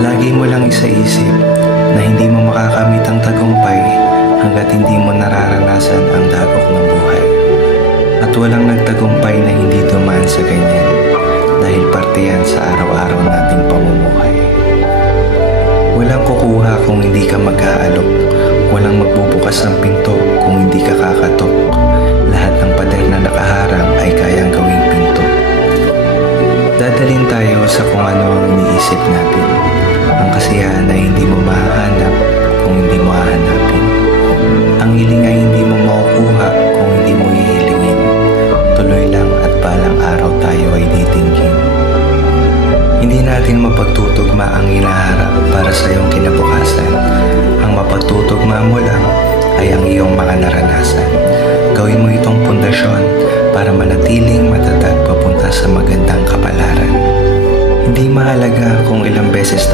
Lagi mo lang isaisip na hindi mo makakamit ang tagumpay hanggat hindi mo nararanasan ang dagok ng buhay. At walang nagtagumpay na hindi dumaan sa ganyan dahil parte yan sa araw-araw nating pamumuhay. Walang kukuha kung hindi ka mag-aalok. Walang magbubukas ng pinto kung hindi ka kakatok. Lahat ng pader na nakaharang ay kayang gawing pinto. Dadalhin tayo sa kung ano ang iniisip natin. Ang kasiyahan ay hindi mo mahahanap kung hindi mo hahanapin. Ang hiling ay hindi mo makukuha kung hindi mo hihilingin. Tuloy lang at balang araw tayo ay titinggin. Hindi natin mapagtutugma ang hinaharap para sa iyong kinabukasan. Ang mapagtutugma mo lang ay ang iyong mga naranasan. Gawin mo itong pundasyon para manatiling matatag papunta sa magandang kapalaran. Hindi mahalaga kung ilang beses